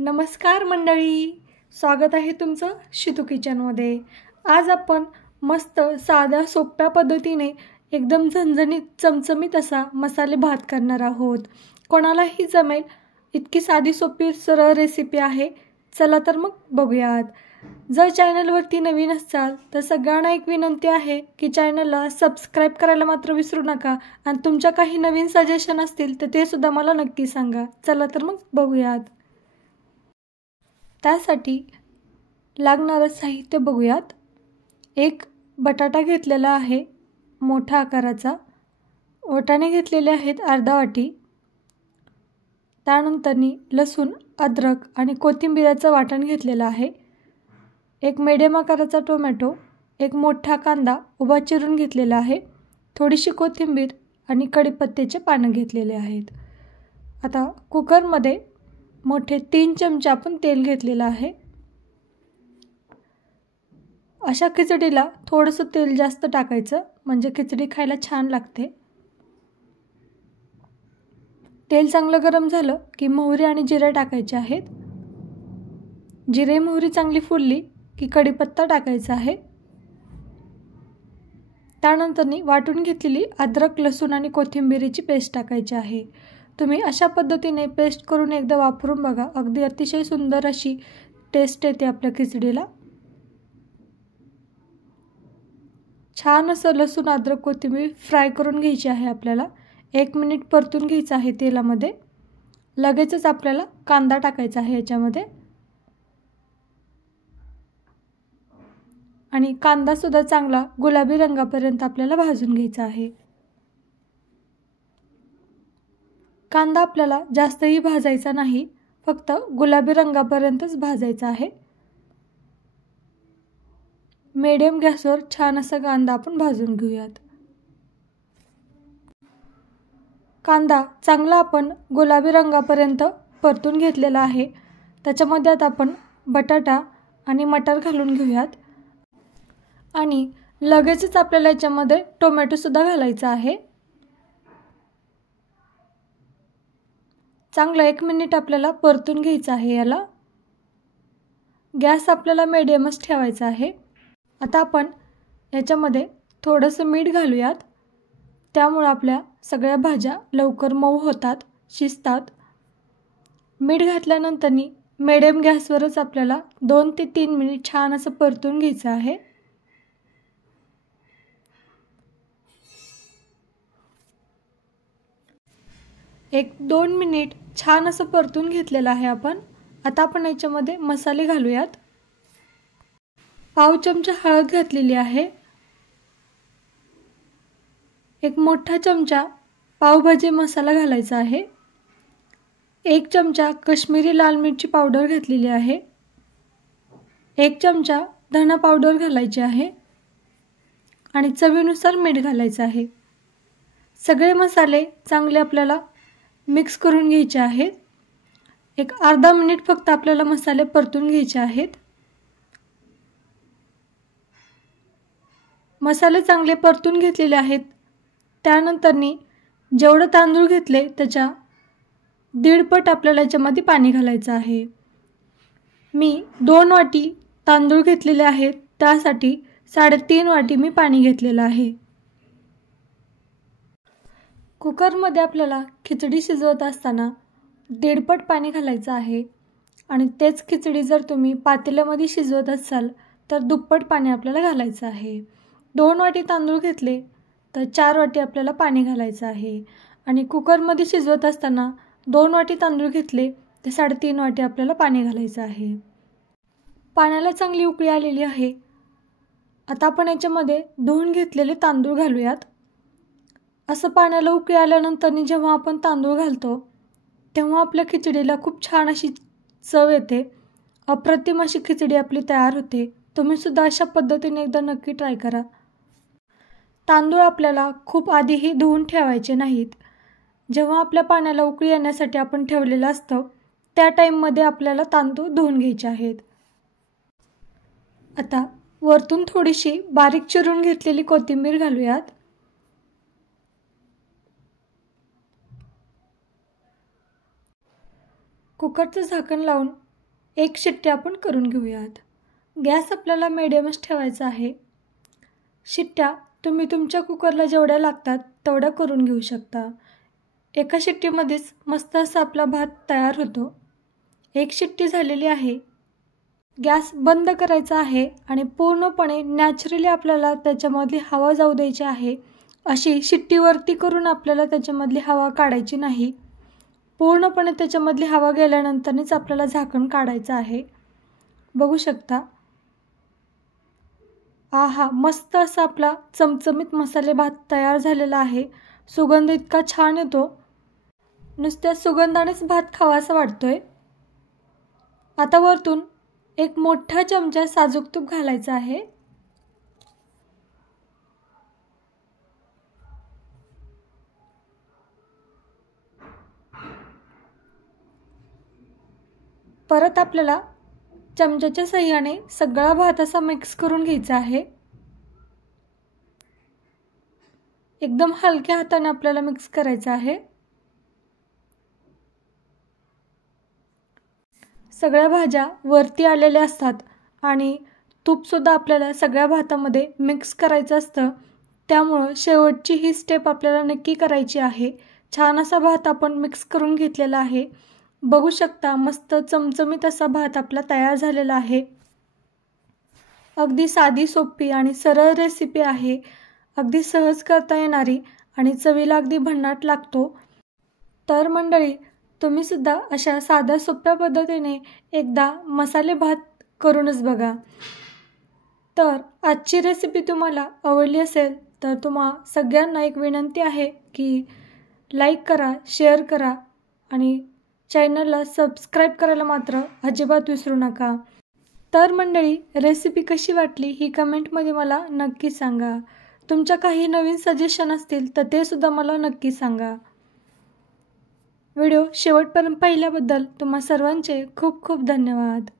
नमस्कार मंडळी, स्वागत आहे तुमचं शितू किचनमध्ये। आज आपण मस्त साध्या सोप्या पद्धतीने एकदम झणझणीत चमचमीत असा मसाले भात करणार आहोत। कोणालाही जमेल इतकी साधी सोपी सरळ रेसिपी आहे। चला तर मग बघूयात। जर चॅनलवरती नवीन असाल तर सगळ्यांना एक विनंती आहे की चॅनलला सबस्क्राइब करायला मात्र विसरू नका आणि तुमच्या काही नवीन सजेशन असतील तर ते सुद्धा मला नक्की सांगा। चला तर मग बघूयात। त्यासाठी लागणारं साहित्य बघूयात। एक बटाटा घेतलेला आहे मोठा आकाराचा, वाटाणे घेतलेले आहेत अर्धा वाटी, त्यानंतर लसूण, अद्रक आणि कोथिंबीरचं वाटण घेतलेलं आहे। एक मीडियम आकाराचा टोमॅटो, एक मोठा कांदा उभा चिरून घेतलेला आहे, थोडीशी कोथिंबीर आणि कढीपत्त्याचे पानं घेतलेले आहेत। आता कुकरमध्ये मोठे 3 चमचे आपण तेल घेतलेलं आहे। अशा खिचडीला थोडंसं तेल जास्त टाकायचं म्हणजे खिचडी खायला छान लागते। तेल चांगलं गरम झालं की मोहरी आणि जिरे टाकायचे आहेत। जिरे मोहरी चांगली फुलली की कढीपत्ता टाकायचा आहे। त्यानंतर वाटून घेतलेली अद्रक, लसूण आणि कोथिंबीरीची पेस्ट टाकायची आहे। तुम्ही अशा पद्धतीने पेस्ट करून एकदा वापरून बघा, अगदी अतिशय सुंदर अशी टेस्ट येते आपल्या खिचडीला। छान असं लसूण, अद्रक, कोथिंबीर फ्राय करून घ्यायची आहे आपल्याला। 1 मिनिट परतून घ्यायचं आहे तेलामध्ये। लगेचच आपल्याला कांदा टाकायचा आहे याच्यामध्ये आणि कांदा सुद्धा चांगला गुलाबी रंगापर्यंत आपल्याला भाजून घ्यायचा आहे। कांदा आपल्याला जास्तही भाजायचा नाही, फक्त गुलाबी रंगापर्यंतच भाजायचा आहे। मीडियम गॅसवर छान असा कांदा आपण भाजून घेऊयात। कांदा चांगला आपण गुलाबी रंगापर्यंत परतून घेतलेला आहे। त्याच्यामध्ये आता आपण बटाटा आणि मटर घालून घेऊयात आणि लगेचच आपल्याला याच्यामध्ये टोमॅटो सुद्धा घालायचा आहे। चांगलं 1 मिनिट आपल्याला परतून घ्यायचं आहे याला। गॅस आपल्याला मीडियमच ठेवायचा आहे। आता आपण याच्यामध्ये थोडंसं मीठ घालूयात, त्यामुळे आपल्या सगळ्या भाज्या लवकर मऊ होतात, शिजतात। मीठ घातल्यानंतर मीडियम गॅसवरच आपल्याला 2 ते 3 मिनिट छान असं परतून घ्यायचं आहे। एक 2 मिनिट छान असं परतून घेतलेलं आहे आपण। आता आपण याच्यामध्ये मसाले घालूयात। पाव चमचा हळद घातलेली आहे, एक मोठा चमचा पावभाजी मसाला घालायचा आहे, 1 चमचा काश्मीरी लाल मिरची पावडर घातलेली आहे, 1 चमचा धना पावडर घालायची आहे आणि चवीनुसार मीठ घालायचं आहे। सगळे मसाले चांगले आपल्याला मिक्स करून घ्यायचे आहेत। एक अर्धा मिनिट फक्त आपल्याला मसाले परतून घ्यायचे आहेत। मसाले चांगले परतून घेतलेले आहेत। त्यानंतर जेवढे तांदूळ घेतले त्याच्या 1.5 पट आपल्याला याच्यामध्ये पाणी घालायचं आहे। मी 2 वाटी तांदूळ घेतलेले आहेत, त्यासाठी 3.5 वाटी मी पाणी घेतलेलं आहे। कुकरमध्ये आपल्याला खिचडी शिजवत असताना 1.5 पट पाणी घालायचं आहे आणि तेच खिचडी जर तुम्ही पातेल्यामध्ये शिजवत असाल तर 2 पट पाणी आपल्याला घालायचं आहे। 2 वाटी तांदूळ घेतले तर 4 वाटी आपल्याला पाणी घालायचं आहे आणि कुकरमध्ये शिजवत असताना 2 वाटी तांदूळ घेतले तर 3.5 वाटी आपल्याला पाणी घालायचं आहे। पाण्याला चांगली उकळी आलेली आहे। आता आपण याच्यामध्ये धुवून घेतलेले तांदूळ घालूयात। असं पाण्याला उकळी आल्यानंतर जेव्हा आपण तांदूळ घालतो तेव्हा आपल्या खिचडीला खूप छान अशी चव येते, अप्रतिम अशी खिचडी आपली तयार होते। तुम्ही सुद्धा अशा पद्धतीने एकदा नक्की ट्राय करा। तांदूळ आपल्याला खूप आधीही धुवून ठेवायचे नाहीत। जेव्हा आपल्या पाण्याला उकळी येण्यासाठी आपण ठेवलेलं असतं त्या टाईममध्ये आपल्याला तांदूळ धुवून घ्यायचे आहेत। आता वरतून थोडीशी बारीक चिरून घेतलेली कोथिंबीर घालूयात। कुकरचं झाकण लावून 1 शिट्टी आपण करून घेऊयात. गॅस आपल्याला मिडियमच ठेवायचा आहे. शिट्ट्या तुम्ही तुमच्या कुकरला जेवढ्या लागतात तेवढ्या करून घेऊ शकता. एका शिट्टीमध्येच मस्त असा आपला भात तयार होतो. 1 शिट्टी झालेली आहे. गॅस बंद करायचा आहे आणि पूर्णपणे नॅचरली आपल्याला त्याच्यामधली हवा जाऊ द्यायची आहे. अशी शिट्टीवरती करून आपल्याला त्याच्यामधली हवा काढायची नाही. पूर्णपणे त्याच्यामधली हवा गेल्यानंतरच आपल्याला झाकण काढायचं आहे. बघू शकता. आहा, मस्त असा आपला चमचमीत मसाले भात तयार झालेला आहे. सुगंध इतका छान येतो, नुसत्या सुगंधानेच भात खावासा वाटतोय. आता वरतून 1 मोठा चमचा साजूक तूप घालायचा आहे. परत आपल्याला चमच्याच्या सहाय्याने सगळा भात असा मिक्स करून घ्यायचा आहे. एकदम हलक्या हाताने आपल्याला मिक्स करायचं आहे. सगळ्या भाज्या वरती आलेल्या असतात आणि तूपसुद्धा आपल्याला सगळ्या भातामध्ये मिक्स करायचं असतं. त्यामुळं शेवटची ही स्टेप आपल्याला नक्की करायची आहे. छान असा भात आपण मिक्स करून घेतलेला आहे. बघू शकता, मस्त चमचमीत असा भात आपला तयार झालेला आहे. अगदी साधी सोपी आणि सरळ रेसिपी आहे. अगदी सहज करता येणारी आणि चवीला अगदी भन्नाट लागतो. तर मंडळी, तुम्ही सुद्धा अशा साध्या सोप्या पद्धतीने एकदा मसाले भात करूनच बघा. तर आजची रेसिपी तुम्हाला आवडली असेल तर तुम्हा सगळ्यांना एक विनंती आहे की लाईक करा, शेअर करा आणि चॅनलला सबस्क्राईब करायला मात्र अजिबात विसरू नका. तर मंडळी, रेसिपी कशी वाटली ही कमेंटमध्ये मला नक्की सांगा. तुमच्या काही नवीन सजेशन असतील तर ते सुद्धा मला नक्की सांगा. व्हिडिओ शेवटपर्यंत पाहिल्याबद्दल तुम्हा सर्वांचे खूप खूप धन्यवाद.